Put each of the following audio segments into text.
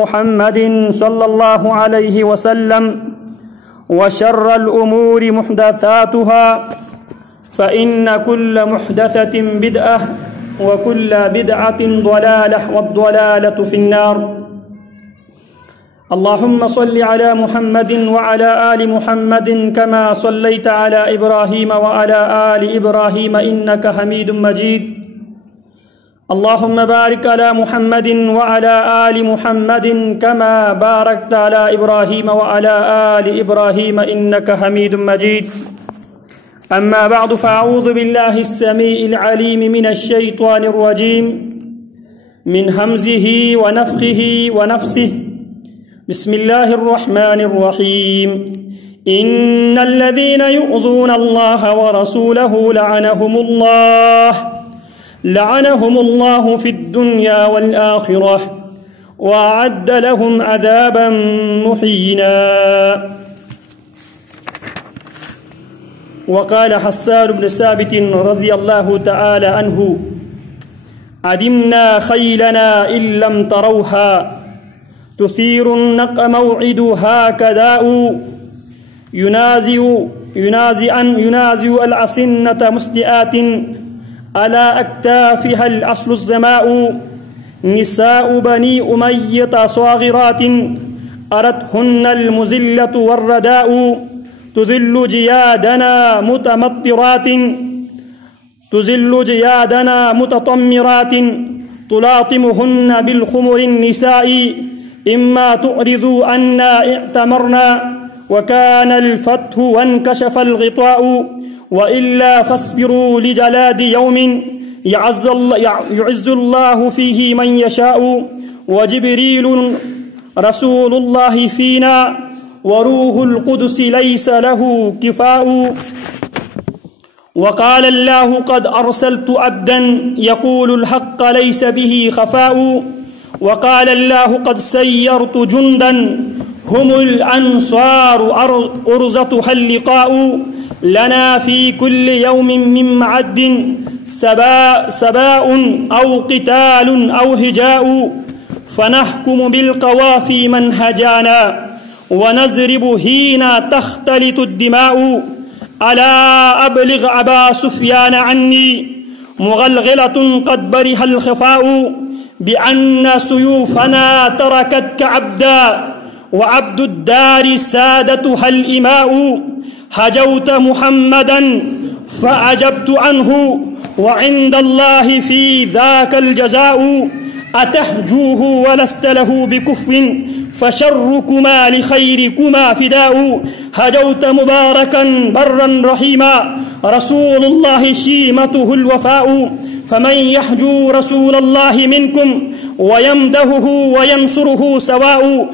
محمد صلى الله عليه وسلم وشر الأمور محدثاتها فإن كل محدثة بدعة وكل بدعة ضلالة والضلالة في النار. اللهم صل على محمد وعلى آل محمد كما صليت على إبراهيم وعلى آل إبراهيم إنك حميد مجيد. اللهم بارك على محمد وعلى آل محمد كما باركت على إبراهيم وعلى آل إبراهيم إنك حميد مجيد. أما بعد فأعوذ بالله السميع العليم من الشيطان الرجيم من همزه ونفخه ونفسه. بسم الله الرحمن الرحيم. إن الذين يؤذون الله ورسوله لعنهم الله في الدنيا والآخرة وأعد لهم عذابا مهينا. وقال حسان بن ثابت رضي الله تعالى عنه: عدمنا خيلنا إن لم تروها تثير النق موعدها كداء ينازع الأسنة مسدئات على أكتافها الأصل الزماء. نساء بني أمية صاغرات أردهن المزلة والرداء. تذل جيادنا متطمرات تلاطمهن بالخمر النساء. إما تعرضوا أنا اعتمرنا وكان الفتح وانكشف الغطاء. وإلا فاصبروا لجلاد يوم يعز الله فيه من يشاء. وجبريل رسول الله فينا وروح القدس ليس له كفاء. وقال الله: قد أرسلت عبدا يقول الحق ليس به خفاء. وقال الله: قد سيرت جندا هم الأنصار أرزتها اللقاء. لنا في كل يوم من معد سباء أو قتال أو هجاء. فنحكم بالقوافي من هجانا ونزرب حين تختلط الدماء. ألا أبلغ أبا سفيان عني مغلغلة قد برها الخفاء بأن سيوفنا تركتك عبدا وعبد الدار سادتها الإماء. هجوت محمدا فأجبت عنه وعند الله في ذاك الجزاء. أتهجوه ولست له بكف فشركما لخيركما فداء. هجوت مباركا برا رحيما رسول الله شيمته الوفاء. فمن يحجو رسول الله منكم ويمدهه وينصره سواء.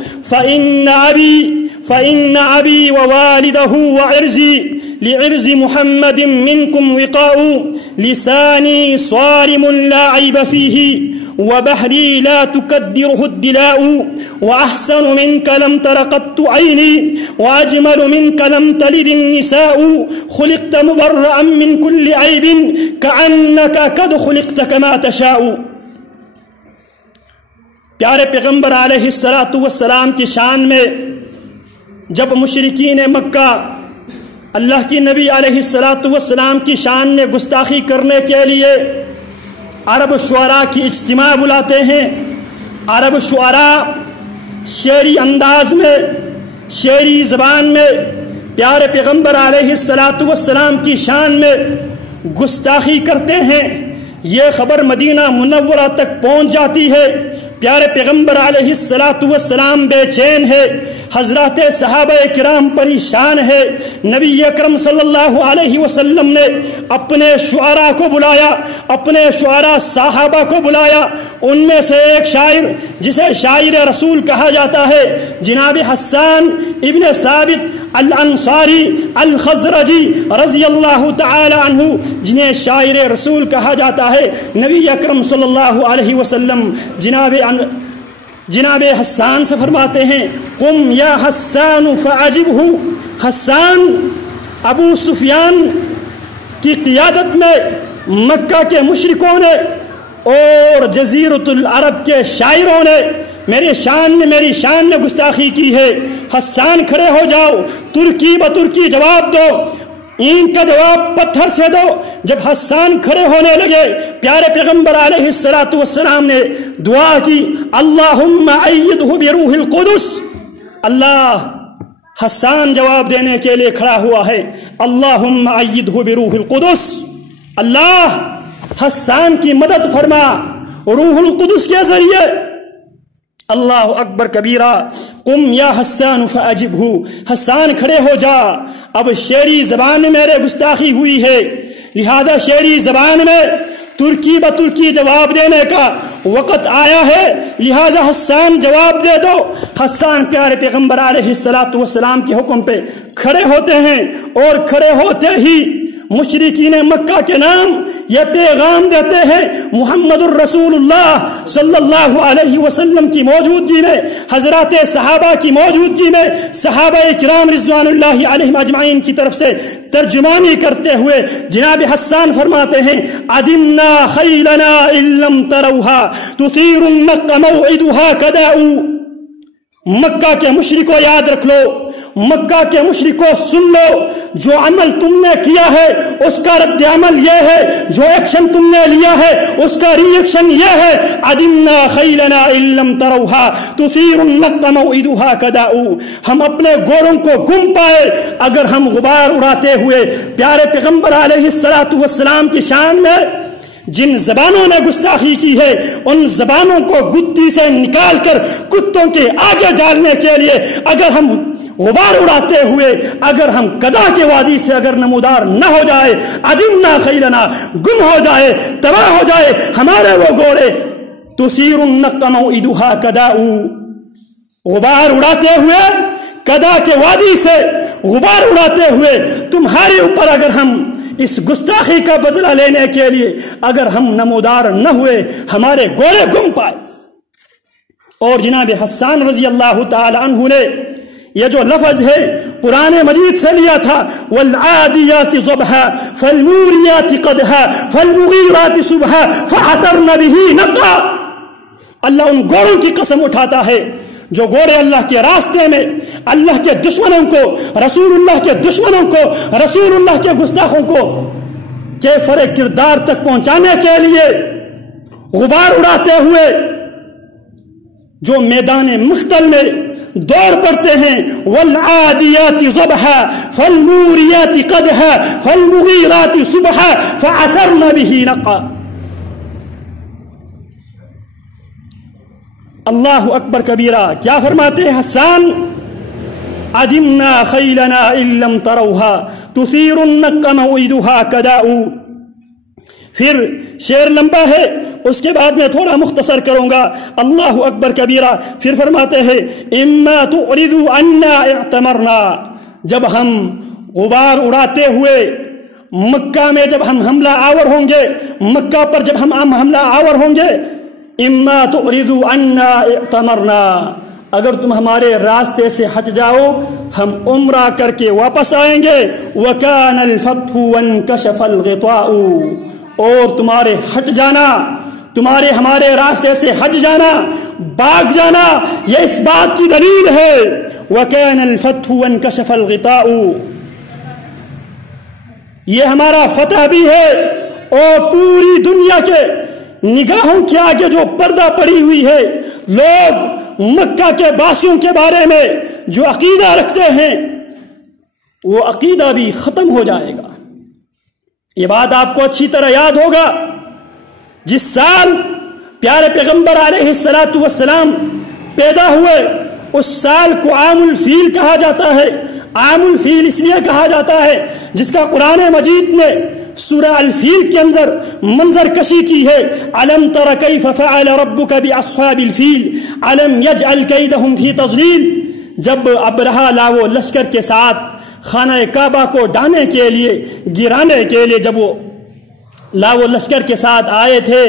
فإن أبي ووالده وعرزي لعرز محمد منكم وقاء. لساني صارم لا عيب فيه وبحري لا تكدره الدلاء. وأحسن منك لم تر قط عيني وأجمل منك لم تلد النساء. خلقت مبرأ من كل عيب كأنك قد خلقت كما تشاء. پیارے پیغمبر علیہ السلام کی شان میں جب مشرکین مکہ اللہ کی نبی علیہ السلام کی شان میں گستاخی کرنے کے لیے عرب شعراء کی اجتماع بلاتے ہیں، عرب شعراء شعری انداز میں، شعری زبان میں پیارے پیغمبر علیہ السلام کی شان میں گستاخی کرتے ہیں، یہ خبر مدینہ منورہ تک پہنچ جاتی ہے۔ پیارے پیغمبر علیہ السلام بے چین ہے، حضرات صحابہ کرام پریشان ہے۔ نبی اکرم صلی اللہ علیہ وسلم نے اپنے شعراء کو بلایا، اپنے شعراء صحابہ کو بلایا۔ ان میں سے ایک شاعر جسے شاعر رسول کہا جاتا ہے جناب حسان ابن ثابت الانصاری الخزرجی رضی اللہ تعالی عنہ، جنہیں شاعر رسول کہا جاتا ہے۔ نبی اکرم صلی اللہ علیہ وسلم جناب حسان سے فرماتے ہیں: قم یا حسان فعجبہ. حسان ابو سفیان کی قیادت میں مکہ کے مشرکوں نے اور جزیرۃ العرب کے شاعروں نے میری شان نے گستاخی کی ہے۔ حسان کھڑے ہو جاؤ، ترکی بترکی جواب دو، اینٹ کا جواب پتھر سے دو۔ جب حسان کھڑے ہونے لگے پیارے پیغمبر علیہ الصلوۃ والسلام نے دعا کی، اللہم ایدہ بروح القدس۔ اللہ حسان جواب دینے کے لیے کھڑا ہوا ہے، اللہم ایدہ بروح القدس، اللہ حسان کی مدد فرما روح القدس کے ذریعے۔ اللہ اکبر کبیرہ، قم یا حسان فاجبہ، حسان کھڑے ہو جا، اب شعری زبان میں میرے گستاخی ہوئی ہے، لہذا شعری زبان میں ترکی بترکی جواب دینے کا وقت آیا ہے، لہذا حسان جواب دے دو۔ حسان پیارے پیغمبر علیہ الصلوۃ والسلام کے حکم پہ کھڑے ہوتے ہیں، اور کھڑے ہوتے ہی مشرکین مکہ کے نام یہ پیغام دیتے ہیں، محمد الرسول اللہ صلی اللہ علیہ وسلم کی موجودگی میں، حضرات صحابہ کی موجودگی میں، صحابہ کرام رضوان اللہ علیہم اجمعین کی طرف سے ترجمانی کرتے ہوئے جناب حسان فرماتے ہیں، عدمنا خیلنا ان لم تروها تثیر النق موعدها کداء۔ مکہ کے مشرکوں یاد رکھ لو، مکہ کے مشرکوں سن لو، جو عمل تم نے کیا ہے اس کا رد عمل یہ ہے، جو ایکشن تم نے لیا ہے اس کا ری ایکشن یہ ہے، عدمنا خیلنا ان لم تروها تثیر النق موعدها کداء۔ ہم اپنے گوروں کو گم پائے اگر ہم غبار اڑاتے ہوئے پیارے پیغمبر علیہ الصلوۃ والسلام کی شان میں جن زبانوں نے گستاخی کی ہے ان زبانوں کو گدی سے نکال کر کتوں کے آگے ڈالنے کے لیے اگر ہم غبار اڑاتے ہوئے اگر ہم کدا کے وادی سے اگر نمودار نہ ہو جائے، عدمنا خیلنا، گم ہو جائے، تباہ ہو جائے ہمارے وہ گھوڑے، تثیر النق موعدها کداء، غبار اڑاتے ہوئے کدا کے وادی سے غبار اڑاتے ہوئے تمہارے اوپر اگر ہم اس گستاخی کا بدلہ لینے کے لیے اگر ہم نمودار نہ ہوئے ہمارے گھوڑے گم پائے۔ اور جناب حسان رضی اللہ تعالی عنہ نے یہ جو لفظ ہے قرآن مجید سے لیا تھا، والعادیات ضبحا فالموریات قدحا فالمغیرات صبحا فعثرن به نقعا۔ اللہ ان گھوڑوں کی قسم اٹھاتا ہے جو گھوڑے اللہ کے راستے میں اللہ کے دشمنوں کو، رسول اللہ کے دشمنوں کو، رسول اللہ کے گستاخوں کو کیفر کردار تک پہنچانے کے لیے غبار اڑاتے ہوئے جو میدان مقتل میں دور پڑتے ہیں، والعادیات ضبحا فالموریات قدحا فالمغیرات صبحا فعثرن به نقعا۔ اللہ اکبر کبیرہ، کیا فرماتے ہیں حسان؟ عدمنا خیلنا ان لم تروها تثیر النق موعدها کداء۔ پھر شعر لمبا ہے، اس کے بعد میں تھوڑا مختصر کروں گا۔ اللہ اکبر کبیرہ، پھر فرماتے ہیں اما تعرضوا عنا اعتمرنا، جب ہم غبار اڑاتے ہوئے مکہ میں جب ہم حملہ آور ہوں گے، مکہ پر جب ہم حملہ آور ہوں گے، اما تعرضوا عنا اعتمرنا، اگر تم ہمارے راستے سے ہٹ جاؤ ہم عمرہ کر کے واپس آئیں گے، وکان الفتح وانکشف الغطاء، اور تمہارے ہٹ جانا، تمہارے ہمارے راستے سے ہٹ جانا، بھاگ جانا، یہ اس بات کی دلیل ہے، وکان الفتح وانکشف الغطاء، یہ ہمارا فتح بھی ہے اور پوری دنیا کے نگاہوں کے آگے جو پردہ پڑی ہوئی ہے، لوگ مکہ کے باسیوں کے بارے میں جو عقیدہ رکھتے ہیں وہ عقیدہ بھی ختم ہو جائے گا۔ یہ بات آپ کو اچھی طرح یاد ہوگا، جس سال پیارے پیغمبر علیہ الصلوۃ والسلام پیدا ہوئے اس سال کو عام الفیل کہا جاتا ہے۔ عام الفیل اس لیے کہا جاتا ہے جس کا قرآن مجید نے سورہ الفیل کے اندر منظر کشی کی ہے، علم تر کیف فعل ربک باصحاب الفیل علم یجعل کیدہم فی تضلیل، جب ابرہہ لاو لشکر کے ساتھ خانہ کعبہ کو ڈانے کے لیے، گرانے کے لیے جب وہ لاو لشکر کے ساتھ آئے تھے،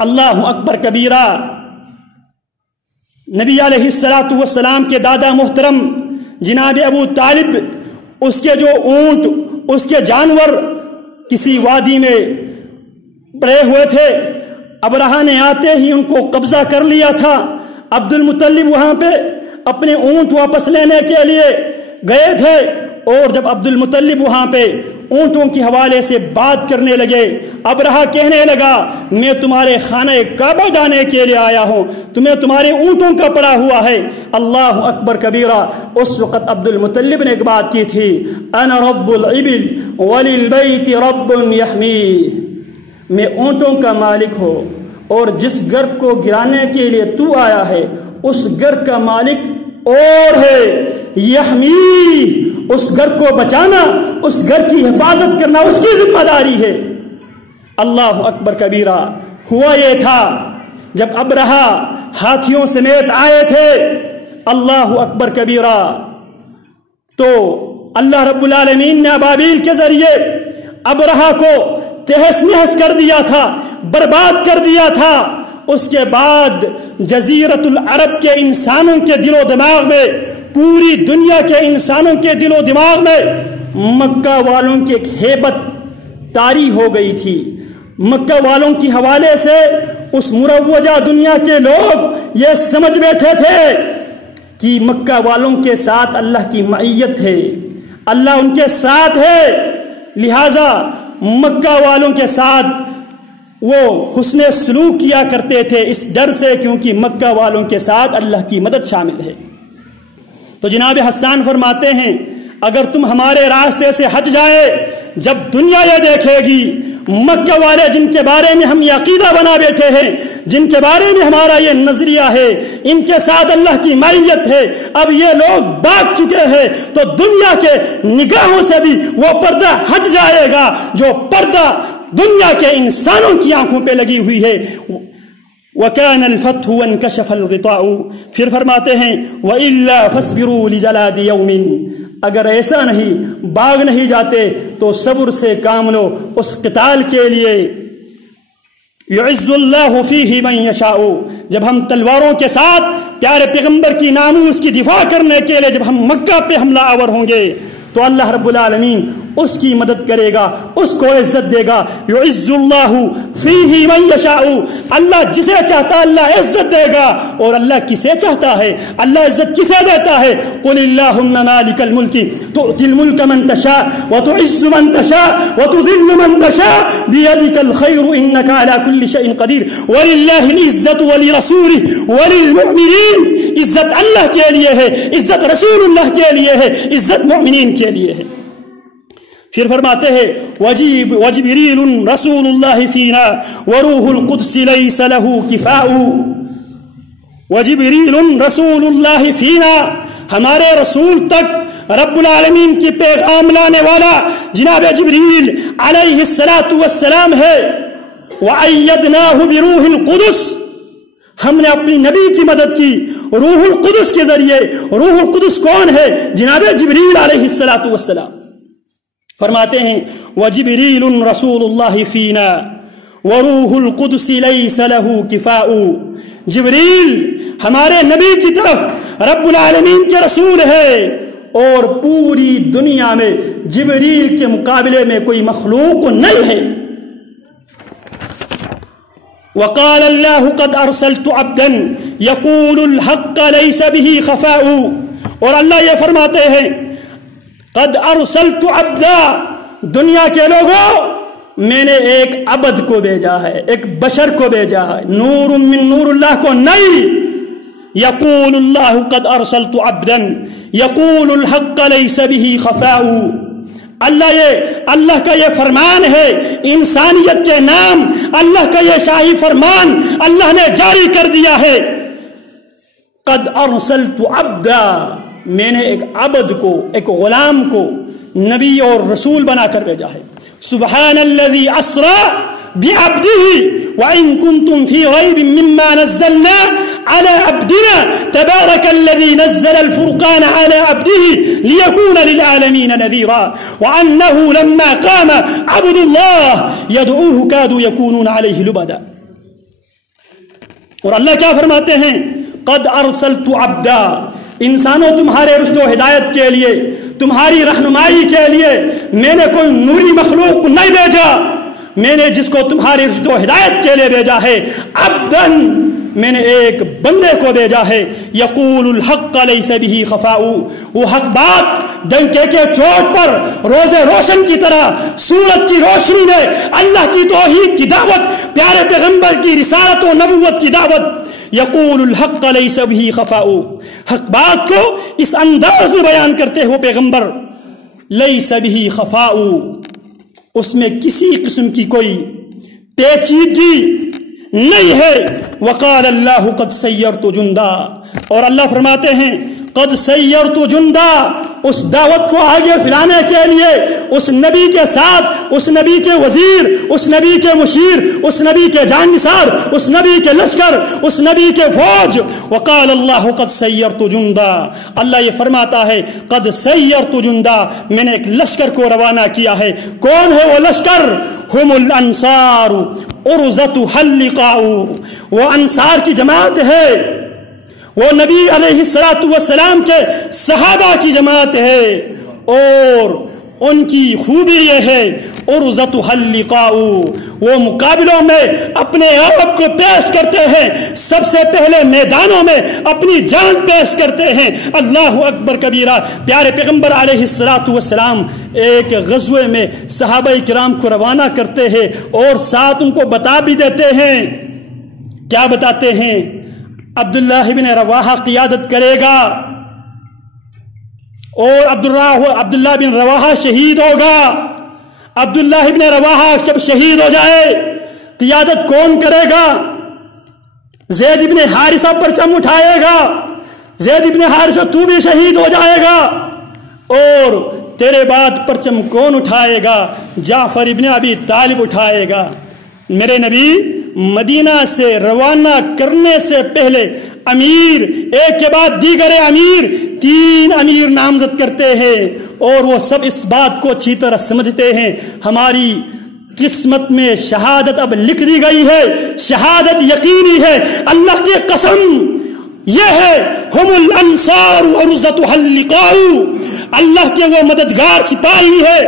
اللہ اکبر کبیرہ، نبی علیہ الصلوۃ والسلام کے دادا محترم جناب ابو طالب، اس کے جو اونٹ، اس کے جانور کسی وادی میں پڑے ہوئے تھے، ابرہا نے آتے ہی ان کو قبضہ کر لیا تھا۔ عبد المطلب وہاں پہ اپنے اونٹ واپس لینے کے لیے گئے تھے، اور جب عبد المطلب وہاں پہ اونٹوں کے حوالے سے بات کرنے لگے، ابرہا کہنے لگا میں تمہارے خانہ کعبہ جانے کے لیے آیا ہوں، تمہیں تمہارے اونٹوں کا پڑا ہوا ہے۔ اللہ اکبر کبیرہ۔ اس وقت عبد المطلب نے ایک بات کی تھی، انا رب العبل وللبیت رب یحمی، میں اونٹوں کا مالک ہوں، اور جس گھر کو گرانے کے لیے تو آیا ہے اس گھر کا مالک اور ہے، یحمی، اس گھر کو بچانا، اس گھر کی حفاظت کرنا اس کی ذمہ داری ہے۔ اللہ اکبر کبیرہ۔ ہوا یہ تھا جب ابرہا ہاتھیوں سمیت آئے تھے، اللہ اکبر کبیرہ، تو اللہ رب العالمین نے ابابیل کے ذریعے ابرہا کو تہس نہس کر دیا تھا، برباد کر دیا تھا۔ اس کے بعد جزیرت العرب کے انسانوں کے دل و دماغ میں، پوری دنیا کے انسانوں کے دل و دماغ میں مکہ والوں کی ایک ہیبت طاری ہو گئی تھی۔ مکہ والوں کے حوالے سے اس مروجہ دنیا کے لوگ یہ سمجھ بیٹھے تھے کہ مکہ والوں کے ساتھ اللہ کی معیت ہے، اللہ ان کے ساتھ ہے، لہذا مکہ والوں کے ساتھ وہ حسن سلوک کیا کرتے تھے اس ڈر سے، کیونکہ مکہ والوں کے ساتھ اللہ کی مدد شامل ہے۔ تو جناب حسان فرماتے ہیں اگر تم ہمارے راستے سے ہٹ جائے، جب دنیا یہ دیکھے گی مکہ والے جن کے بارے میں ہم یہ عقیدہ بنا بیٹھے ہیں، جن کے بارے میں ہمارا یہ نظریہ ہے، ان کے ساتھ اللہ کی معیت ہے، اب یہ لوگ بھاگ چکے ہیں، تو دنیا کے نگاہوں سے بھی وہ پردہ ہٹ جائے گا جو پردہ دنیا کے انسانوں کی آنکھوں پہ لگی ہوئی ہے۔ وَكَانَ الْفَتْحُ وَانْكَشَفَ الْغِطَاءُ۔ پھر فرماتے ہیں وَإِلَّا فَاصْبِرُوا لِجَلَادِ يَوْمٍ، اگر ایسا نہیں، باغ نہیں جاتے تو صبر سے کام لو اس قتال کے لیے۔ يُعِزُّ اللَّهُ فِيهِ مَن يَشَاءُ، جب ہم تلواروں کے ساتھ پیارے پیغمبر کی ناموس کی دفاع کرنے کے لیے جب ہم مکہ پہ حملہ آور ہوں گے تو اللہ رب العالمین اس کی مدد کرے گا، اس کو عزت دے گا۔ یعز اللہ فیہ من یشاء، اللہ جسے چاہتا اللہ عزت دے گا، اور اللہ کسے چاہتا ہے اللہ عزت کسے دیتا ہے۔ قل اللہم مالک الملک تؤتی الملک من تشاء وتعز من تشاء وتذل من تشاء بیدک الخیر انک علی کل شیء قدیر وللہ العزت ولرسولہ وللمؤمنین، عزت اللہ کے لیے ہے، عزت رسول اللہ کے لیے ہے، عزت مؤمنین کے لیے ہے۔ پھر فرماتے ہیں وجبریل رسول اللہ فینا وروح القدس لیس له کفاء، وجبریل رسول اللہ فینا، ہمارے رسول تک رب العالمین کی پیغام لانے والا جناب جبریل علیہ السلام ہے۔ وَأَيَّدْنَاهُ بِرُوحِ الْقُدُسِ، ہم نے اپنی نبی کی مدد کی روح القدس کے ذریعے۔ روح القدس کون ہے؟ جناب جبریل علیہ السلام۔ فرماتے ہیں وجبریل رسول اللہ فینا وروح القدس لیس له کفاء، جبریل ہمارے نبی کی طرف رب العالمین کے رسول ہے، اور پوری دنیا میں جبریل کے مقابلے میں کوئی مخلوق نہیں ہے۔ وقال اللہ قد ارسلت عبدا یقول الحق لیس به خفاء، اور اللہ یہ فرماتے ہیں قد ارسلت عبدا، دنیا کے لوگوں میں نے ایک عبد کو بھیجا ہے، ایک بشر کو بھیجا ہے، نور من نور اللہ کو نہیں۔ یقول اللہ قد ارسلت عبدا یقول الحق لیس به خفاء، اللہ کا یہ فرمان ہے، انسانیت کے نام اللہ کا یہ شاہی فرمان اللہ نے جاری کر دیا ہے۔ قد ارسلت عبدا، میں نے ایک عبد کو، ایک غلام کو نبی اور رسول بنا کر بھیجا ہے۔ سبحان الذی اسرا بعبدہ وان کنتم فی ریب مما نزلنا علی عبدنا تبارک الذی نزل الفرقان علی عبدہ لیکون للعالمین نذیرا وانہ لما قام عبد اللہ یدعوہ کادوا یکونون علیہ لبدا۔ اور اللہ کیا فرماتے ہیں؟ قد ارسلت عبدا، انسانوں تمہارے رشد و ہدایت کے لیے، تمہاری رہنمائی کے لیے میں نے کوئی نوری مخلوق نہیں بھیجا، میں نے جس کو تمہاری رشد و ہدایت کے لیے بھیجا ہے، عبدن، میں نے ایک بندے کو بھیجا ہے، یقول الحق لیس بہ خفاء، وہ حق بات ڈنکے کے چوٹ پر روز روشن کی طرح سورج کی روشنی میں اللہ کی توحید کی دعوت، پیارے پیغمبر کی رسالت و نبوت کی دعوت، یقول الحق لیس بہ خفاء، حق بات کو اس انداز میں بیان کرتے ہوئے پیغمبر، لیس بہ خفاء، اس میں کسی قسم کی کوئی پیچیدگی نہیں ہے۔ وقال اللہ قد سیرت جندا، اور اللہ فرماتے ہیں قد سیرت جندا، اس دعوت کو آگے پھیلانے کے لیے اس نبی کے ساتھ، اس نبی کے وزیر، اس نبی کے مشیر، اس نبی کے جانثار، اس نبی کے لشکر، اس نبی کے فوج۔ وقال اللہ قد سیرت جندا، اللہ یہ فرماتا ہے قد سیرت جندا، میں نے ایک لشکر کو روانہ کیا ہے۔ کون ہے وہ لشکر؟ ہم الانصار ارزتها اللقاء، وہ انصار کی جماعت ہے، وہ نبی علیہ السلام کے صحابہ کی جماعت ہے، اور ان کی خوبی یہ ہے ارزتها اللقاء، وہ مقابلوں میں اپنے آپ کو پیش کرتے ہیں، سب سے پہلے میدانوں میں اپنی جان پیش کرتے ہیں۔ اللہ اکبر کبیرہ۔ پیارے پیغمبر علیہ السلام ایک غزوے میں صحابہ کرام کو روانہ کرتے ہیں اور ساتھ ان کو بتا بھی دیتے ہیں۔ کیا بتاتے ہیں؟ عبداللہ بن رواحہ قیادت کرے گا اور عبداللہ بن رواحہ شہید ہوگا۔ عبداللہ بن رواحہ جب شہید ہو جائے قیادت کون کرے گا؟ زید بن حارثہ پرچم اٹھائے گا۔ زید بن حارثہ تو بھی شہید ہو جائے گا، اور تیرے بعد پرچم کون اٹھائے گا؟ جعفر ابن ابی طالب اٹھائے گا۔ میرے نبی مدینہ سے روانہ کرنے سے پہلے امیر ایک کے بعد دیگر امیر، 3 امیر نامزد کرتے ہیں، اور وہ سب اس بات کو اچھی طرح سمجھتے ہیں ہماری قسمت میں شہادت اب لکھ دی گئی ہے، شہادت یقینی ہے۔ اللہ کی قسم یہ ہے ہم الانصار ورزتها اللقاء، اللہ کے وہ مددگار سپاہی ہے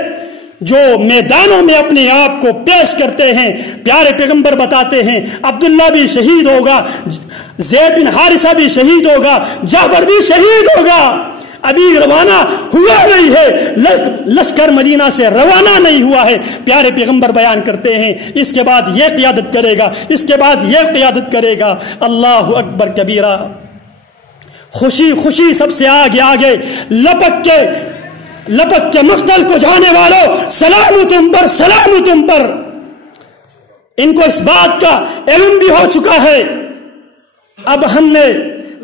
جو میدانوں میں اپنے آپ کو پیش کرتے ہیں۔ پیارے پیغمبر بتاتے ہیں عبداللہ بھی شہید ہوگا، زید بن حارثہ بھی شہید ہوگا، جعفر بھی شہید ہوگا۔ ابھی روانہ ہوا نہیں ہے، لشکر مدینہ سے روانہ نہیں ہوا ہے۔ پیارے پیغمبر بیان کرتے ہیں اس کے بعد یہ قیادت کرے گا، اس کے بعد یہ قیادت کرے گا۔ اللہ اکبر کبیرہ۔ خوشی خوشی سب سے آگے آگے لپک کے مقتل کو جانے والوں، سلام تم پر، سلام تم پر۔ ان کو اس بات کا علم بھی ہو چکا ہے۔ اب ہم نے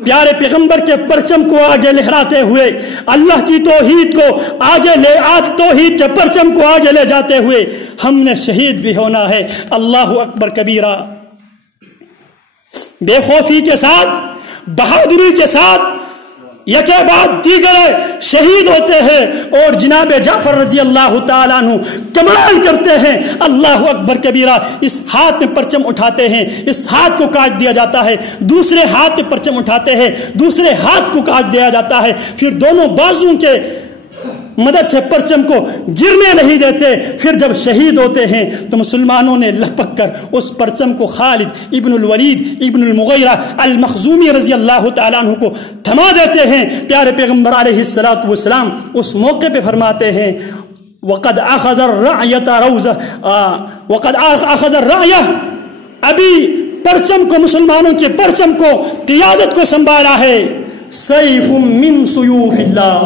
پیارے پیغمبر کے پرچم کو آگے لہراتے ہوئے، اللہ کی توحید کو توحید کے پرچم کو آگے لے جاتے ہوئے ہم نے شہید بھی ہونا ہے۔ اللہ اکبر کبیرہ۔ بے خوفی کے ساتھ، بہادری کے ساتھ یکے بعد دیگر شہید ہوتے ہیں، اور جناب جعفر رضی اللہ تعالیٰ عنہ کمال کرتے ہیں۔ اللہ اکبر کبیرہ۔ اس ہاتھ میں پرچم اٹھاتے ہیں، اس ہاتھ کو کاٹ دیا جاتا ہے، دوسرے ہاتھ میں پرچم اٹھاتے ہیں، دوسرے ہاتھ کو کاٹ دیا جاتا ہے، پھر دونوں بازوں کے مدد سے پرچم کو گرنے نہیں دیتے۔ پھر جب شہید ہوتے ہیں تو مسلمانوں نے لپک کر اس پرچم کو خالد ابن الولید ابن المغیرہ المخزومی رضی اللہ تعالیٰ عنہ کو تھما دیتے ہیں۔ پیارے پیغمبر علیہ السلام اس موقع پہ فرماتے ہیں وقد اخذ الرعیہ، ابھی پرچم کو، مسلمانوں کے پرچم کو، قیادت کو سنبھالا ہے۔ سیف من سیوف اللہ،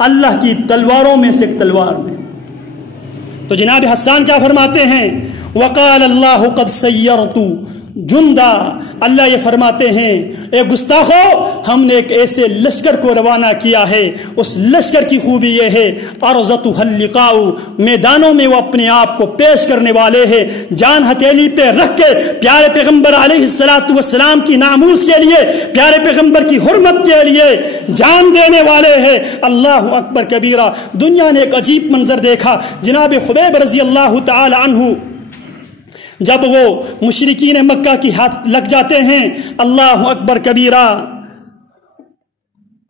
اللہ کی تلواروں میں سے ایک تلوار میں۔ تو جناب حسان کیا فرماتے ہیں؟ وقال اللہ قد سیرت جندا، اللہ یہ فرماتے ہیں اے گستاخو، ہم نے ایک ایسے لشکر کو روانہ کیا ہے، اس لشکر کی خوبی یہ ہے ارزتها اللقاء، میدانوں میں وہ اپنے آپ کو پیش کرنے والے ہیں، جان ہتھیلی پہ رکھ کے پیارے پیغمبر علیہ السلام کی ناموس کے لیے، پیارے پیغمبر کی حرمت کے لیے جان دینے والے ہیں۔ اللہ اکبر کبیرہ۔ دنیا نے ایک عجیب منظر دیکھا، جناب خبیب رضی اللہ تعالی عنہ جب وہ مشرکین مکہ کی ہاتھ لگ جاتے ہیں، اللہ اکبر کبیرہ،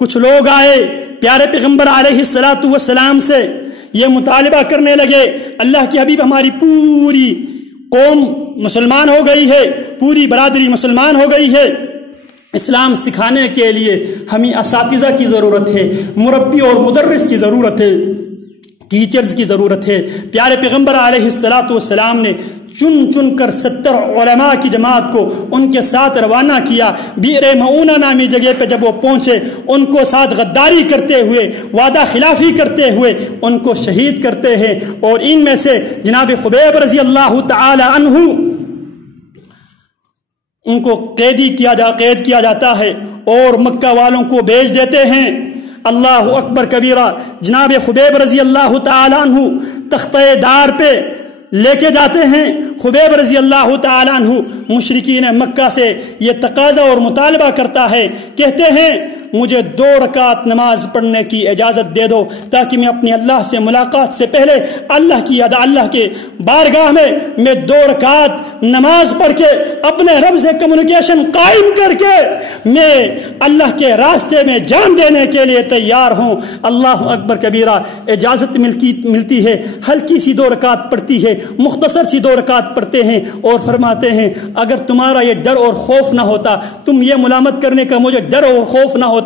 کچھ لوگ آئے پیارے پیغمبر علیہ السلام سے یہ مطالبہ کرنے لگے اللہ کے حبیب ہماری پوری قوم مسلمان ہو گئی ہے، پوری برادری مسلمان ہو گئی ہے، اسلام سکھانے کے لیے ہمیں اساتذہ کی ضرورت ہے، مربی اور مدرس کی ضرورت ہے، ٹیچرز کی ضرورت ہے۔ پیارے پیغمبر علیہ السلام نے چن چن کر 70 علماء کی جماعت کو ان کے ساتھ روانہ کیا۔ بئر معونہ نامی جگہ پہ جب وہ پہنچے، ان کو ساتھ غداری کرتے ہوئے، وعدہ خلافی کرتے ہوئے ان کو شہید کرتے ہیں، اور ان میں سے جناب خبیب رضی اللہ تعالی عنہ ان کو قید کیا جاتا ہے اور مکہ والوں کو بھیج دیتے ہیں۔ اللہ اکبر کبیرہ، جناب خبیب رضی اللہ تعالی عنہ تختہ دار پہ لے کے جاتے ہیں۔ خبیب رضی اللہ تعالی عنہ مشرکین مکہ سے یہ تقاضا اور مطالبہ کرتا ہے، کہتے ہیں مجھے 2 رکعت نماز پڑھنے کی اجازت دے دو تاکہ میں اپنے اللہ سے ملاقات سے پہلے اللہ کے بارگاہ میں 2 رکعت نماز پڑھ کے اپنے رب سے کمیونیکیشن قائم کر کے میں اللہ کے راستے میں جان دینے کے لیے تیار ہوں۔ اللہ اکبر کبیرہ، اجازت ملتی ہے، ہلکی سی 2 رکعت پڑھتی ہے، مختصر سی 2 رکعت پڑھتے ہیں اور فرماتے ہیں اگر تمہارا یہ ڈر اور خوف نہ ہوتا، تم یہ ملامت کرنے کا مجھے ڈر اور خوف نہ ہوتا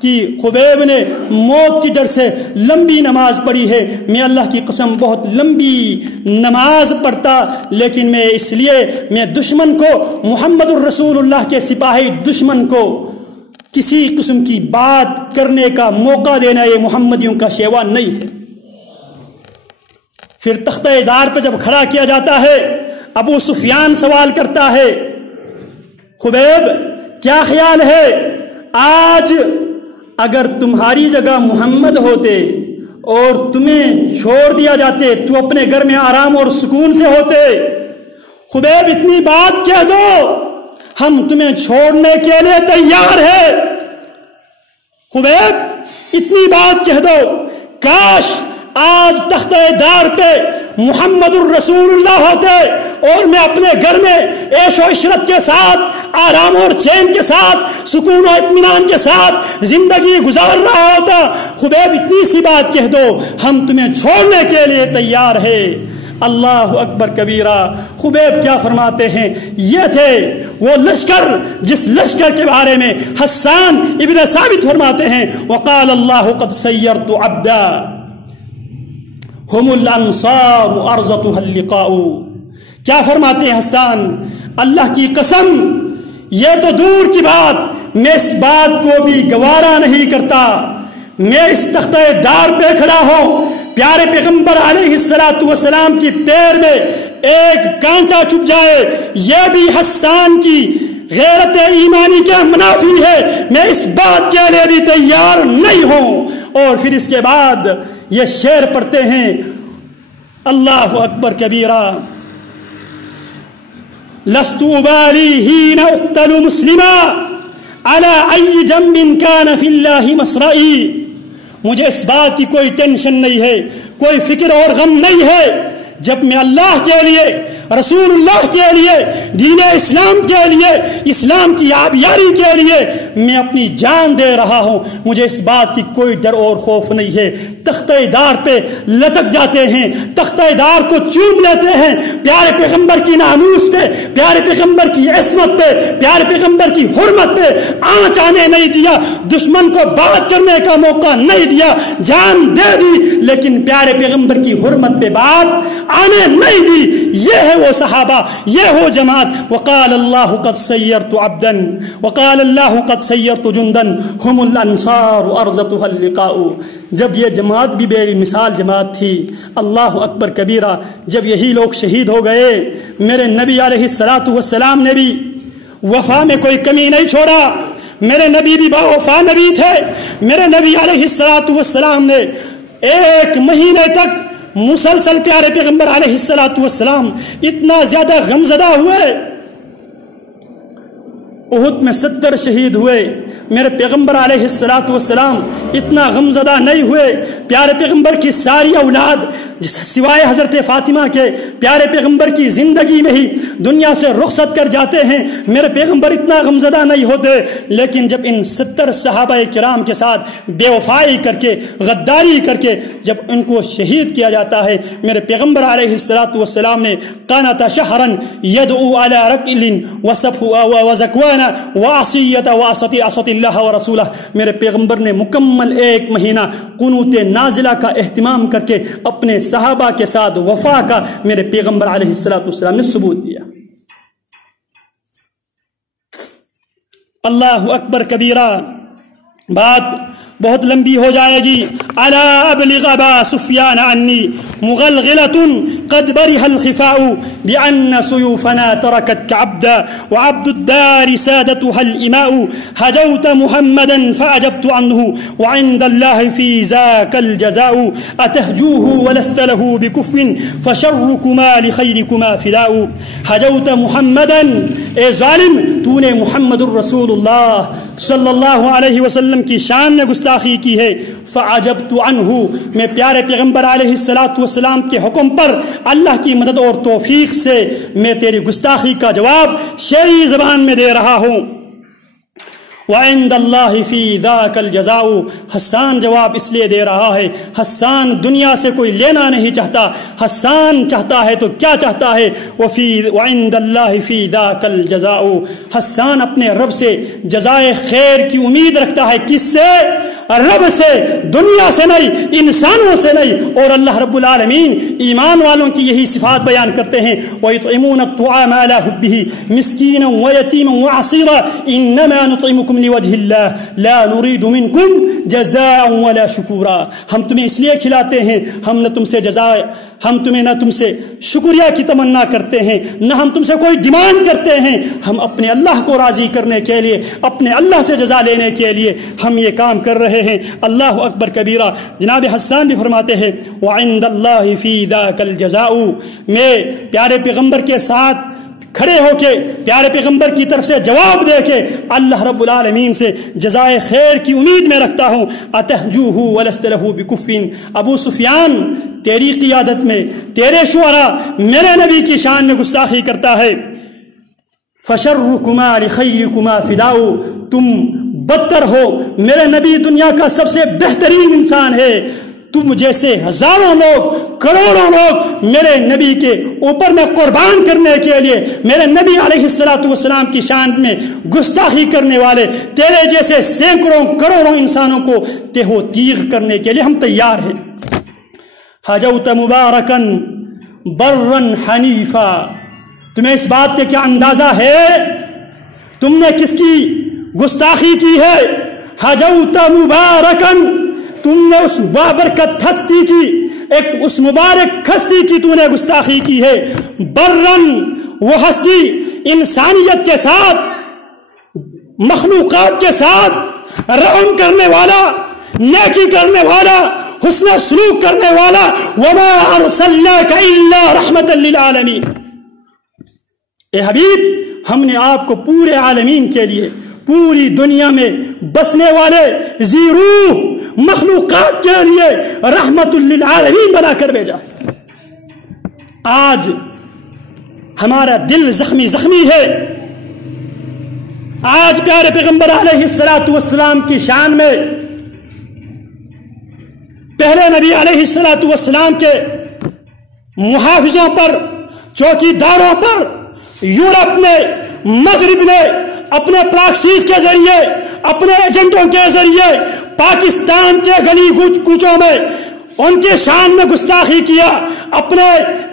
کہ خبیب نے موت کی ڈر سے لمبی نماز پڑھی ہے، میں اللہ کی قسم بہت لمبی نماز پڑھتا، لیکن میں اس لیے میں دشمن کو، محمد الرسول اللہ کے سپاہی دشمن کو کسی قسم کی بات کرنے کا موقع دینا یہ محمدیوں کا شیوا نہیں ہے۔ پھر تختہ دار پہ جب کھڑا کیا جاتا ہے، ابو سفیان سوال کرتا ہے خبیب کیا خیال ہے، آج اگر تمہاری جگہ محمد ہوتے اور تمہیں چھوڑ دیا جاتے، تو اپنے گھر میں آرام اور سکون سے ہوتے؟ خبیب اتنی بات کہہ دو، ہم تمہیں چھوڑنے کے لیے تیار ہیں۔ خبیب اتنی بات کہہ دو، کاش آج تختہ دار پہ محمد الرسول اللہ ہوتے اور میں اپنے گھر میں عیش و عشرت کے ساتھ، آرام اور چین کے ساتھ، سکون و اطمینان کے ساتھ زندگی گزار رہا ہوتا۔ خبیب اتنی سی بات کہہ دو، ہم تمہیں چھوڑنے کے لیے تیار ہے۔ اللہ اکبر کبیرہ، خبیب کیا فرماتے ہیں؟ یہ تھے وہ لشکر جس لشکر کے بارے میں حسان ابن ثابت فرماتے ہیں وقال اللہ قد سیرت عبدا ہم الانصار ارزتها اللقاء۔ کیا فرماتے ہیں حسان؟ اللہ کی قسم، یہ تو دور کی بات، میں اس بات کو بھی گوارا نہیں کرتا، میں اس تختہ دار پہ کھڑا ہوں، پیارے پیغمبر علیہ السلام کی پیر میں ایک کانٹا چبھ جائے، یہ بھی حسان کی غیرت ایمانی کے منافی ہے، میں اس بات کے لیے بھی تیار نہیں ہوں۔ اور پھر اس کے بعد یہ شعر پڑھتے ہیں، اللہ اکبر کبیرہ، لست ابالی حین اقتل مسلما علی ای جنب کان فی اللہ مصرعی۔ مجھے اس بات کی کوئی ٹینشن نہیں ہے، کوئی فکر اور غم نہیں ہے، جب میں اللہ کے لیے، رسول اللہ کے لیے، دین اسلام کے لیے، اسلام کی آبیاری کے لیے میں اپنی جان دے رہا ہوں، مجھے اس بات کی کوئی ڈر اور خوف نہیں ہے۔ تختہ دار پہ لٹک جاتے ہیں، تختہ دار کو چوم لیتے ہیں، پیارے پیغمبر کی ناموس پہ، پیارے پیغمبر کی عصمت پہ، پیارے پیغمبر کی حرمت پہ آنچ آنے نہیں دیا، دشمن کو بات کرنے کا موقع نہیں دیا، جان دے دی لیکن پیارے پیغمبر کی حرمت پہ بات آنے نہیں دی۔ یہ ہے وہ صحابہ، یہ ہو جماعت۔ وقال اللہ قد سیرت عبدا وقال اللہ قد سیرت جندا هم الانصار ارزتها اللقاء۔ جب یہ جماعت بھی بے مثال جماعت تھی، اللہ اکبر کبیرہ، جب یہی لوگ شہید ہو گئے، میرے نبی علیہ السلام نے بھی وفا میں کوئی کمی نہیں چھوڑا، میرے نبی بھی با وفا نبی تھے۔ میرے نبی علیہ السلام نے 1 مہینے تک مسلسل پیارے پیغمبر علیہ السلام اتنا زیادہ غمزدہ ہوئے، احد میں 70 شہید ہوئے، میرے پیغمبر علیہ السلام اتنا غمزدہ نہیں ہوئے۔ پیارے پیغمبر کی ساری اولاد سوائے حضرت فاطمہ کے پیارے پیغمبر کی زندگی میں ہی دنیا سے رخصت کر جاتے ہیں، میرے پیغمبر اتنا غمزدہ نہیں ہوتے، لیکن جب ان 70 صحابہ کرام کے ساتھ بے وفائی کر کے غداری کر کے جب ان کو شہید کیا جاتا ہے، میرے پیغمبر علیہ السلام نے قانت شہرا یدعو علی رکل وزکوان وعصیت وعصت اللہ ورسولہ، میرے پیغمبر نے مکمل 1 مہینہ قنوت نازلہ کا اہتمام کر کے اپنے صحابہ کے ساتھ وفا کا میرے پیغمبر علیہ السلام نے ثبوت دیا۔ اللہ اکبر کبیرہ، بات بہت لمبی ہو جائے گی۔ الا ابلغ ابا سفیان عنی مغلغلۃ قد برح الخفاء بان سيوفنا تركتك عبدا وعبد الدار سادتها الاماء هجوت محمدا فاجبت عنه وعند الله في ذاك الجزاء اتهجوه ولست له بكف فشركما لخيركما فداء هجوت محمدا، اے ظالم تو نے محمد الرسول اللہ صلی اللہ علیہ وسلم کی شان میں گستاخی کی ہے، فعجبت عنہ، میں پیارے پیغمبر علیہ السلام کے حکم پر اللہ کی مدد اور توفیق سے میں تیری گستاخی کا جواب شعری زبان میں دے رہا ہوں۔ وعند اللہ فی ذاک الجزاء، حسان جواب اس لیے دے رہا ہے، حسان دنیا سے کوئی لینا نہیں چاہتا، حسان چاہتا ہے تو کیا چاہتا ہے، وعند اللہ فی ذاک الجزاء، حسان اپنے رب سے جزائے خیر کی امید رکھتا ہے، کس سے؟ رب سے، دنیا سے نہیں، انسانوں سے نہیں۔ اور اللہ رب العالمین ایمان والوں کی یہی صفات بیان کرتے ہیں، وَيُطْعِمُونَ الطَّعَامَ عَلَىٰ حُبِّهِ مِسْكِينًا وَيَتِيمًا وَعَصِيرًا إِنَّمَا نُطْعِمُكُمْ لِوَجْهِ اللَّهِ لَا نُرِيدُ مِنكُمْ جَزَاءً وَلَا شُكُورًا، ہم تمہیں اس لیے کھلاتے ہیں، ہم نہ تم سے شکریہ کی تمنا کرتے ہیں، نہ ہم تم سے کوئی ڈیمانڈ کرتے ہیں، ہم اپنے اللہ کو راضی کرنے کے لیے، اپنے اللہ سے جزا لینے کے لیے ہم یہ کام کر رہے ہیں۔ اللہ اکبر کبیرہ۔ جناب حسان بھی فرماتے ہیں وعند اللہ فی ذاک الجزاء، میں پیارے پیغمبر کے ساتھ کھڑے ہو کے پیارے پیغمبر کی طرف سے جواب دے کے اللہ رب العالمین سے جزائے خیر کی امید میں رکھتا ہوں۔ اتہجوہ ولست لہ بکف، ابو سفیان تیری قیادت میں تیرے شعراء میرے نبی کی شان میں گستاخی کرتا ہے، فشرکما لخیرکما فداء، تم بدتر ہو، میرے نبی دنیا کا سب سے بہترین انسان ہے، تم جیسے ہزاروں لوگ کروڑوں لوگ میرے نبی کے اوپر میں قربان کرنے کے لیے، میرے نبی علیہ السلام کی شان میں گستاخی کرنے والے تیرے جیسے سینکڑوں کروڑوں انسانوں کو تہ و تیغ کرنے کے لیے ہم تیار ہیں۔ حجوت مبارکن برن حنیفا، تمہیں اس بات کے کیا اندازہ ہے تم نے کس کی گستاخی کی ہے؟ حجوت مبارکن، تم نے اس بابرکت ہستی کی، ایک اس مبارک ہستی کی تو نے گستاخی کی ہے۔ برن، وہ ہستی انسانیت کے ساتھ، مخلوقات کے ساتھ رحم کرنے والا، نیکی کرنے والا، حسن سلوک کرنے والا، وما ارسلناک الا رحمتا للعالمین، اے حبیب ہم نے آپ کو پورے عالمین کے لیے، پوری دنیا میں بسنے والے ذی روح مخلوقات کے لیے رحمت للعالمین بنا کر بھیجا۔ آج ہمارا دل زخمی ہے، آج پیارے پیغمبر علیہ السلام کی شان میں پہلے نبی علیہ السلام کے محافظوں پر، چوکی داروں پر یورپ نے، مغرب نے اپنے پراکسیز کے ذریعے، اپنے ایجنٹوں کے ذریعے پاکستان کے گلی کوچوں میں ان کی شان میں گستاخی کیا اپنے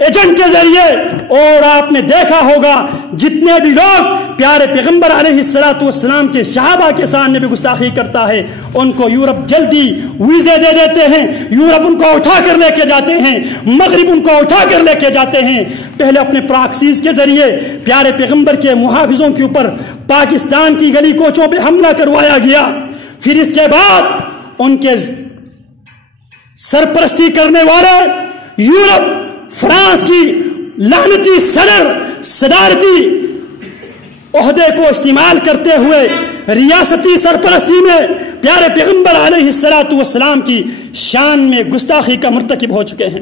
ایجنٹ کے ذریعے۔ اور آپ نے دیکھا ہوگا جتنے بھی لوگ پیارے پیغمبر علیہ السلام کے صحابہ کے سامنے بھی گستاخی کرتا ہے، ان کو یورپ جلدی ویزے دے دیتے ہیں، یورپ ان کو اٹھا کر لے کے جاتے ہیں، مغرب ان کو اٹھا کر لے کے جاتے ہیں۔ پہلے اپنے پراکسیز کے ذریعے پیارے پیغمبر کے محافظوں کے اوپر پاکستان کی گلی کوچوں پہ حملہ کروایا گیا، پھر اس کے بعد ان کے سرپرستی کرنے والے یورپ، فرانس کی لعنتی صدارتی عہدے کو استعمال کرتے ہوئے ریاستی سرپرستی میں پیارے پیغمبر علیہ السلام کی شان میں گستاخی کا مرتکب ہو چکے ہیں۔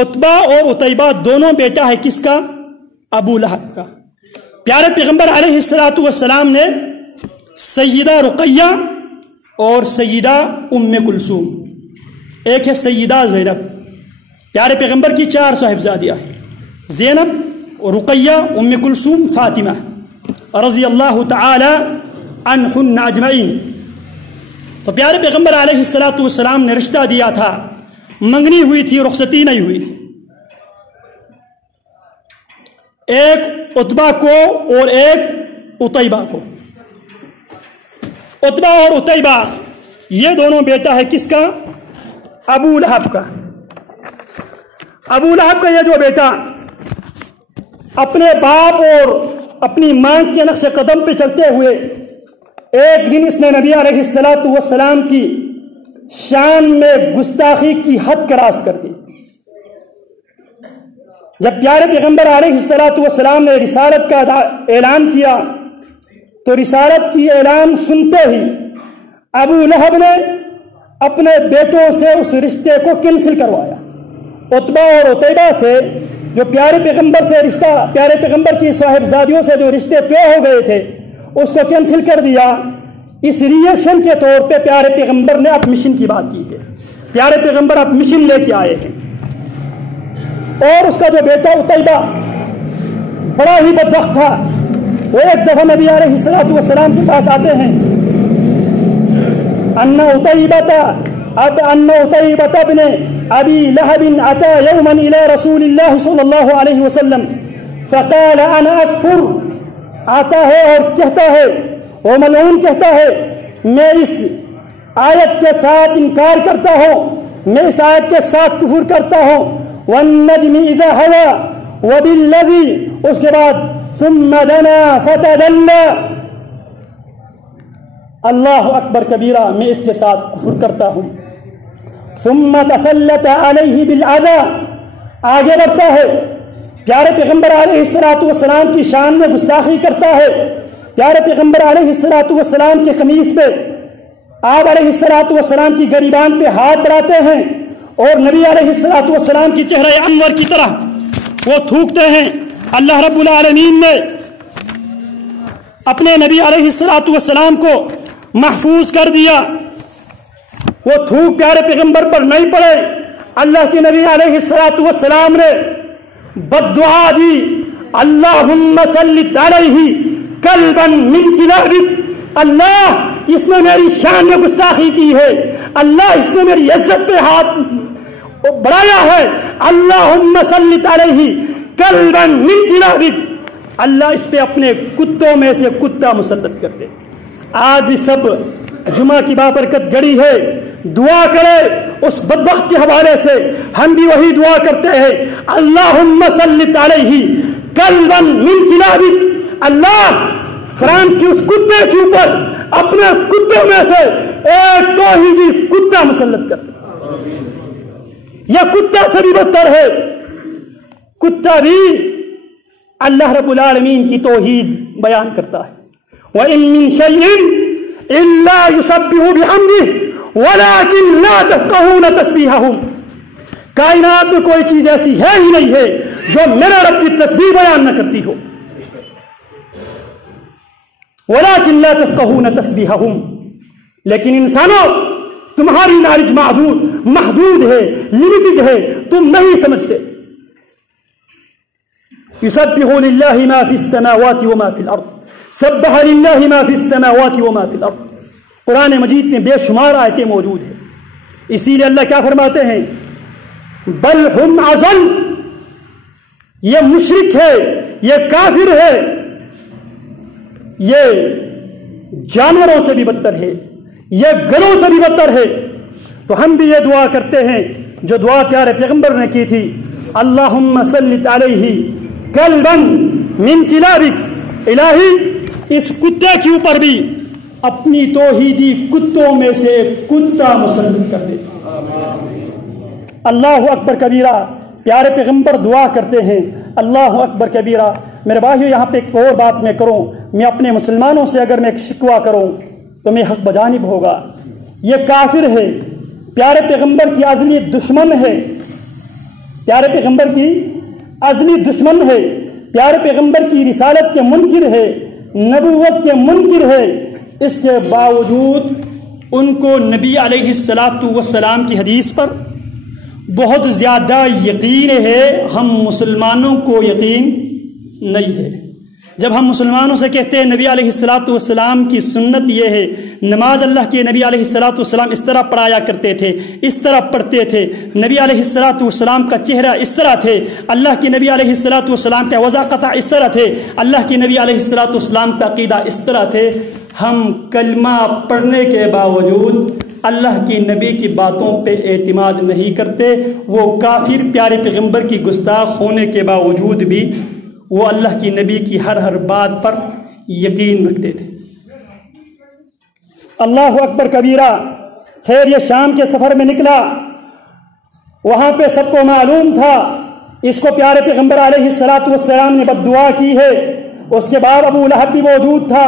عتبہ اور عتیبہ دونوں بیٹا ہے کس کا؟ ابو لہب کا۔ پیارے پیغمبر علیہ الصلوۃ والسلام نے سیدہ رقیہ اور سیدہ ام کلثوم، ایک ہے سیدہ زینب، پیارے پیغمبر کی 4 صاحبزادیاں زینب، رقیہ، ام کلثوم، فاطمہ رضی اللہ تعالی عنہن اجمعین۔ تو پیارے پیغمبر علیہ الصلوۃ والسلام نے رشتہ دیا تھا، منگنی ہوئی تھی، رخصتی نہیں ہوئی تھی، ایک عتبہ کو اور ایک عتیبہ کو۔ عتبہ اور عتیبہ یہ دونوں بیٹا ہے کس کا؟ ابو لہب کا۔ ابو لہب کا یہ جو بیٹا اپنے باپ اور اپنی ماں کے نقش قدم پہ چلتے ہوئے ایک دن اس نے نبی علیہ الصلوۃ والسلام کی شان میں گستاخی کی حد کراس کر دی۔ جب پیارے پیغمبر علیہ الصلوۃ والسلام نے رسالت کا اعلان کیا تو رسالت کی اعلان سنتے ہی ابو لہب نے اپنے بیٹوں سے اس رشتے کو کینسل کروایا۔ عتبہ اور عتیبہ سے جو پیارے پیغمبر سے رشتہ، پیارے پیغمبر کی صاحبزادیوں سے جو رشتے طے ہو گئے تھے اس کو کینسل کر دیا۔ اس ریئیکشن کے طور پہ پیارے پیغمبر نے اب مشن کی بات کی ہے، پیارے پیغمبر اب مشن لے کے آئے ہیں۔ اور اس کا جو بیٹا عتیبہ بڑا ہی بدبخت تھا، وہ ایک دفعہ نبی علیہ الصلوۃ والسلام کے پاس آتے ہیں، ان عتیبۃ ابن ابی لہب اتى یوما الى رسول اللہ صلی اللہ علیہ وسلم فقال انا اکفر، آتا ہے اور کہتا ہے، وہ ملعون کہتا ہے، میں اس آیت کے ساتھ انکار کرتا ہوں، میں اس آیت کے ساتھ کفر کرتا ہوں، والنجم اذا هوى وبالذی، اس کے بعد ثم دنا فتدلى، اللہ اکبر کبیرہ، میں اس کے ساتھ کفر کرتا ہوں، ثم تسلط علیہ بالعدى، آگے بڑھتا ہے، پیارے پیغمبر علیہ الصلوۃ والسلام کی شان میں گستاخی کرتا ہے، پیارے پیغمبر علیہ الصلوۃ والسلام کے قمیص پہ، آپ علیہ الصلوۃ والسلام کی گریبان پہ ہاتھ بڑھاتے ہیں اور نبی علیہ الصلوۃ والسلام کی چہرہ انور کی طرح وہ تھوکتے ہیں۔ اللہ رب العالمین نے اپنے نبی علیہ الصلوۃ والسلام کو محفوظ کر دیا، وہ تھوک پیارے پیغمبر پر نہیں پڑے۔ اللہ کے نبی علیہ الصلوۃ والسلام نے بد دعا دی، اللہم سلط علیہ کلبا من کلابک، اللہ اس نے میری شان میں گستاخی کی ہے، اللہ اس نے میری عزت پہ ہاتھ بڑھایا ہے، اللہم سلط علیہ کلبا من کلابک، اللہ اس پہ اپنے کتوں میں سے کتا مسلط کر دے۔ آج بھی سب جمعہ کی بابرکت گھڑی ہے، دعا کرے اس بدبخت کے حوالے سے، ہم بھی وہی دعا کرتے ہیں، اللہم سلط علیہ کلبا من کلابک، اللہ فرانس کی اس کتے کے اوپر اپنے کتوں میں سے ایک توحیدی کتا مسلط کر دے۔ یہ کتا سے بھی بدتر ہے، کتا بھی اللہ رب العالمین کی توحید بیان کرتا ہے، وَإِن مِّن شَيْءٍ إِلَّا يُسَبِّحُ بِحَمْدِهِ وَلَكِن لَا تَفْقَهُونَ تَسْبِيحَهُمْ، کائنات میں کوئی چیز ایسی ہے ہی نہیں ہے جو میرے رب کی تسبیح بیان نہ کرتی ہو، وَلَكِن لَا تَفْقَهُونَ تَسْبِيحَهُمْ، لیکن انسانوں تمہاری نالج محدود ہے، لمیٹڈ ہے، تم نہیں سمجھتے۔ يسبح لله ما في السماوات وما في الارض، سبح لله ما في السماوات وما في الارض، قرآن مجید میں بے شمار آیتیں موجود ہیں۔ اسی لیے اللہ کیا فرماتے ہیں، بل ہم اضل، یہ مشرک ہے، یہ کافر ہے، یہ جانوروں سے بھی بدتر ہے، یہ گھروں سے بھی بدتر ہے۔ تو ہم بھی یہ دعا کرتے ہیں جو دعا پیارے پیغمبر نے کی تھی، اللہم سلط علیہ کلبا من کلابک، الہی اس کتے کے اوپر بھی اپنی توحیدی کتوں میں سے کتا مسلط کر دے۔ اللہ اکبر کبیرہ، پیارے پیغمبر دعا کرتے ہیں، اللہ اکبر کبیرہ۔ میرے بھائیو، یہاں پہ ایک اور بات میں کروں، میں اپنے مسلمانوں سے اگر میں ایک شکوہ کروں تو میں حق بجانب ہوگا۔ یہ کافر ہے، پیارے پیغمبر کی ازلی دشمن ہے، پیارے پیغمبر کی ازلی دشمن ہے، پیارے پیغمبر کی رسالت کے منکر ہے، نبوت کے منکر ہے، اس کے باوجود ان کو نبی علیہ السلام کی حدیث پر بہت زیادہ یقین ہے، ہم مسلمانوں کو یقین نہیں ہے۔ جب ہم مسلمانوں سے کہتے ہیں نبی علیہ السلام کی سنت یہ ہے، نماز اللہ کے نبی علیہ السلام اس طرح پڑھایا کرتے تھے، اس طرح پڑھتے تھے، نبی علیہ السلام کا چہرہ اس طرح تھے، اللہ کے نبی علیہ السلام کا وضاقتہ اس طرح تھے، اللہ کے نبی علیہ السلام کا عقیدہ اس طرح تھے، ہم کلمہ پڑھنے کے باوجود اللہ کی نبی کی باتوں پہ اعتماد نہیں کرتے، وہ کافر پیارے پیغمبر کی گستاخ ہونے کے باوجود بھی وہ اللہ کی نبی کی ہر بات پر یقین رکھتے تھے۔ اللہ اکبر کبیرہ۔ خیر یہ شام کے سفر میں نکلا، وہاں پہ سب کو معلوم تھا اس کو پیارے پیغمبر علیہ السلام نے بد دعا کی ہے۔ اس کے بعد ابو لہب بھی موجود تھا،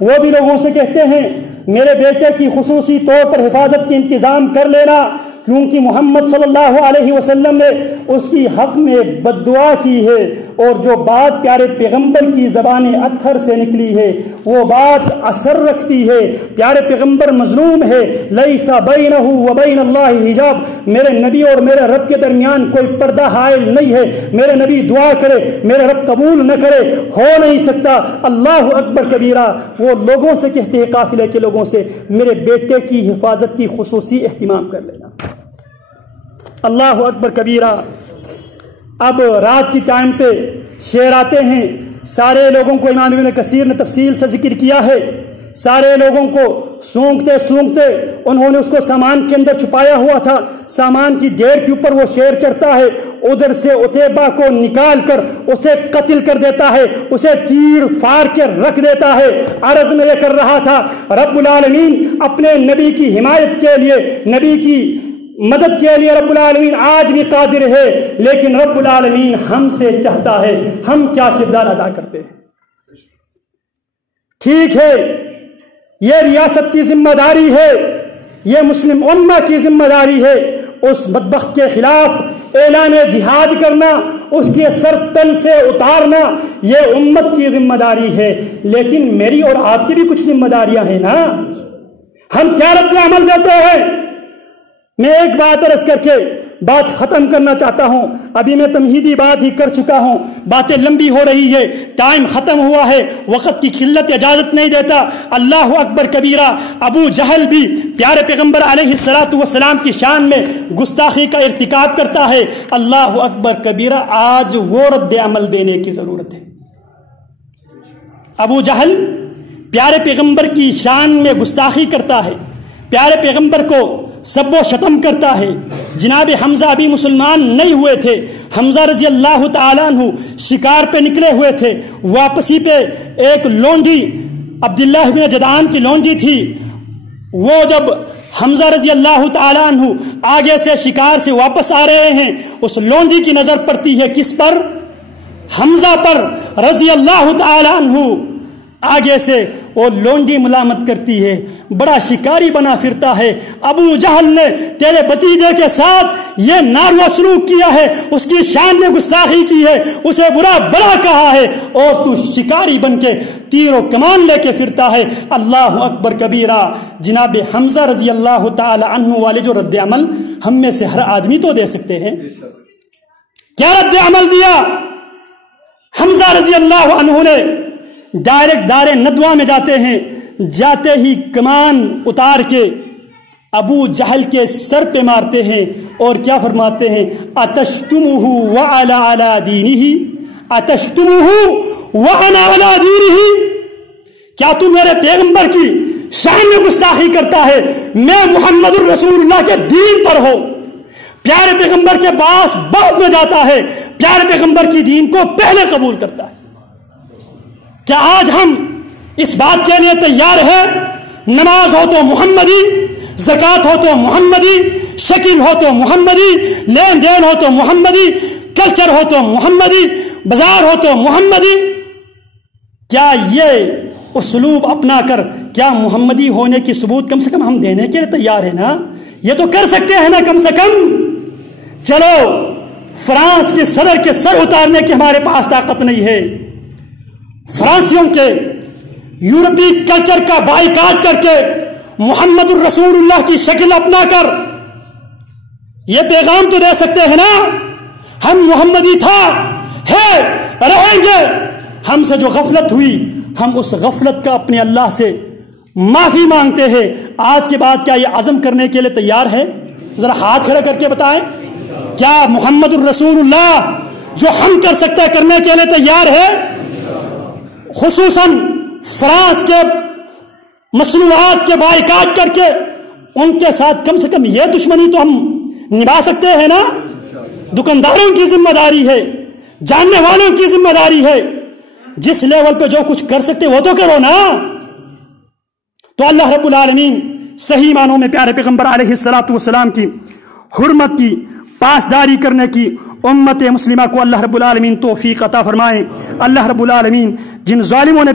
وہ بھی لوگوں سے کہتے ہیں میرے بیٹے کی خصوصی طور پر حفاظت کی انتظام کر لینا، کیونکہ محمد صلی اللہ علیہ وسلم نے اس کی حق میں بد دعا کی ہے، اور جو بات پیارے پیغمبر کی زبان اطہر سے نکلی ہے وہ بات اثر رکھتی ہے۔ پیارے پیغمبر مظلوم ہے، لیس بینہ و بین اللہ حجاب، میرے نبی اور میرے رب کے درمیان کوئی پردہ حائل نہیں ہے، میرے نبی دعا کرے میرے رب قبول نہ کرے، ہو نہیں سکتا۔ اللہ اکبر کبیرہ۔ وہ لوگوں سے کہتے ہیں، قافلے کے لوگوں سے، میرے بیٹے کی حفاظت کی خصوصی اہتمام کر لینا۔ اللہ اکبر کبیرہ۔ اب رات کی ٹائم پہ شعر آتے ہیں، سارے لوگوں کو امام ابن کثیر نے تفصیل سے ذکر کیا ہے، سارے لوگوں کو سونگتے سونگتے انہوں نے اس کو سامان کے اندر چھپایا ہوا تھا، سامان کی ڈیر کے اوپر وہ شعر چڑھتا ہے، ادھر سے عتیبہ کو نکال کر اسے قتل کر دیتا ہے، اسے چیر پھاڑ کے رکھ دیتا ہے۔ عرض میں یہ کر رہا تھا رب العالمین اپنے نبی کی حمایت کے لیے، نبی کی مدد کے لیے رب العالمین آج بھی قادر ہے، لیکن رب العالمین ہم سے چاہتا ہے ہم کیا کردار ادا کرتے ہیں۔ ٹھیک ہے، یہ ریاست کی ذمہ داری ہے، یہ مسلم امہ کی ذمہ داری ہے، اس بدبخت کے خلاف اعلان جہاد کرنا، اس کے سر تن سے اتارنا، یہ امت کی ذمہ داری ہے، لیکن میری اور آپ کی بھی کچھ ذمہ داریاں ہیں نا۔ ہم کیا رد عمل دیتے ہیں؟ میں ایک بات عرض کر کے بات ختم کرنا چاہتا ہوں، ابھی میں تمہیدی بات ہی کر چکا ہوں، باتیں لمبی ہو رہی ہے، ٹائم ختم ہوا ہے، وقت کی قلت اجازت نہیں دیتا۔ اللہ اکبر کبیرہ۔ ابو جہل بھی پیارے پیغمبر علیہ السلام کی شان میں گستاخی کا ارتکاب کرتا ہے۔ اللہ اکبر کبیرہ۔ آج وہ رد عمل دینے کی ضرورت ہے۔ ابو جہل پیارے پیغمبر کی شان میں گستاخی کرتا ہے، پیارے پیغمبر کو سب و شتم کرتا ہے۔ جناب حمزہ ابھی مسلمان نہیں ہوئے تھے، حمزہ رضی اللہ تعالیٰ عنہ شکار پہ نکلے ہوئے تھے، واپسی پہ ایک لونڈی عبداللہ بن جدعان کی لونڈی تھی، وہ جب حمزہ رضی اللہ تعالیٰ عنہ آگے سے شکار سے واپس آ رہے ہیں، اس لونڈی کی نظر پڑتی ہے کس پر؟ حمزہ پر رضی اللہ تعالیٰ عنہ۔ آگے سے وہ لونڈی ملامت کرتی ہے، بڑا شکاری بنا پھرتا ہے، ابو جہل نے تیرے بتیجے کے ساتھ یہ ناروا سلوک کیا ہے، اس کی شان میں گستاخی کی ہے، اسے برا بڑا کہا ہے، اور تو شکاری بن کے تیر و کمان لے کے پھرتا ہے۔ اللہ اکبر کبیرہ۔ جناب حمزہ رضی اللہ تعالی عنہ والے جو رد عمل ہم میں سے ہر آدمی تو دے سکتے ہیں، کیا رد عمل دیا؟ حمزہ رضی اللہ عنہ نے ڈائریکٹ دار ندوہ میں جاتے ہیں، جاتے ہی کمان اتار کے ابو جہل کے سر پہ مارتے ہیں، اور کیا فرماتے ہیں؟ اتشتمہ وعلی علی دینہ، اتشتمہ وانا علی دینہ، کیا تو میرے پیغمبر کی شان میں گستاخی کرتا ہے؟ میں محمد الرسول اللہ کے دین پر ہوں، پیارے پیغمبر کے پاس بعد میں جاتا ہے، پیارے پیغمبر کی دین کو پہلے قبول کرتا ہے۔ کیا آج ہم اس بات کے لیے تیار ہیں نماز ہو تو محمدی، زکوٰۃ ہو تو محمدی، شکل ہو تو محمدی، لین دین ہو تو محمدی، کلچر ہو تو محمدی، بازار ہو تو محمدی؟ کیا یہ اسلوب اپنا کر کیا محمدی ہونے کی ثبوت کم سے کم ہم دینے کے لیے تیار ہیں نا؟ یہ تو کر سکتے ہیں نا کم سے کم؟ چلو فرانس کے صدر کے سر اتارنے کی ہمارے پاس طاقت نہیں ہے. فرانسیوں کے یورپی کلچر کا بائیکاٹ کر کے محمد الرسول اللہ کی شکل اپنا کر یہ پیغام تو دے سکتے ہیں نا، ہم محمدی تھا، ہے، رہیں گے. ہم سے جو غفلت ہوئی ہم اس غفلت کا اپنے اللہ سے معافی مانگتے ہیں. آج کے بعد کیا یہ عزم کرنے کے لیے تیار ہے؟ ذرا ہاتھ کھڑا کر کے بتائیں، کیا محمد الرسول اللہ جو ہم کر سکتے ہیں کرنے کے لیے تیار ہے؟ خصوصاً فرانس کے مصنوعات کے بائیکاٹ کر کے ان کے ساتھ کم سے کم یہ دشمنی تو ہم نبھا سکتے ہیں نا. دکانداروں کی ذمہ داری ہے، جاننے والوں کی ذمہ داری ہے. جس لیول پہ جو کچھ کر سکتے وہ تو کرو نا. تو اللہ رب العالمین صحیح معنوں میں پیارے پیغمبر علیہ الصلوۃ والسلام کی حرمت کی پاسداری کرنے کی امت مسلمہ کو اللہ رب العالمین توفیق عطا فرمائے. اللہ رب العالمین جن ظالموں نے